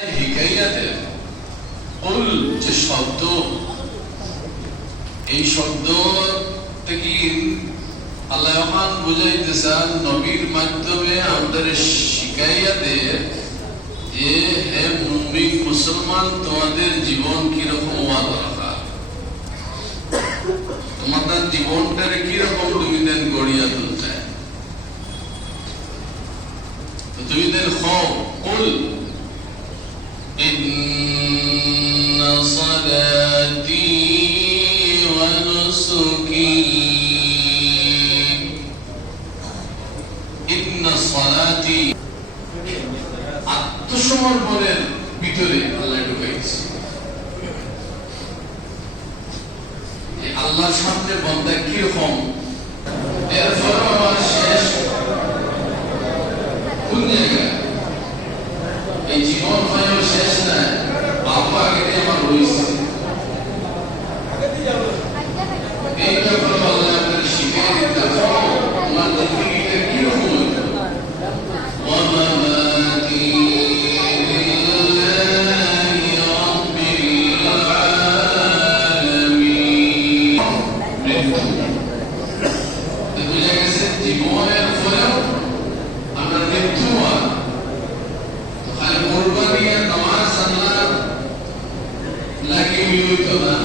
হিকায়াতের কুল যে শব্দ, এই শব্দ থেকে আল্লাহ রহমান বুঝাইতেছেন নবীর মাধ্যমে আমাদের শিখাইয়া দেয় যে হে মুমিন মুসলমান, তোমাদের জীবন কিরকম হওয়া দরকার, তোমাদের জীবনটারে কিরকম তুমি দেন গড়িয়া তুলতে। তো তুমি দেন হও কুল ইন্না সালাতি ওয়া নুসুকি, ইন্না সালাতি আত্মসমর্পণের ভিতরে আল্লাহ ঢুকাইছে। আল্লাহর সামনে বান্দা কিরকম, এরপর আমার শেষ কোন জায়গায়, এই জীবন হয়েও শেষ নাই, বাবা আগে আমার রয়েছে, এই ব্যাপারে আল্লাহ আপনার শিখিয়ে দিতে তোমার জিন্দগিটা কিরকম হইতো। জীবনের পরেও আমরা মৃত্যু হয়, কোরবানি আর নামাজ আল্লাহ লাগিয়ে হইতো না।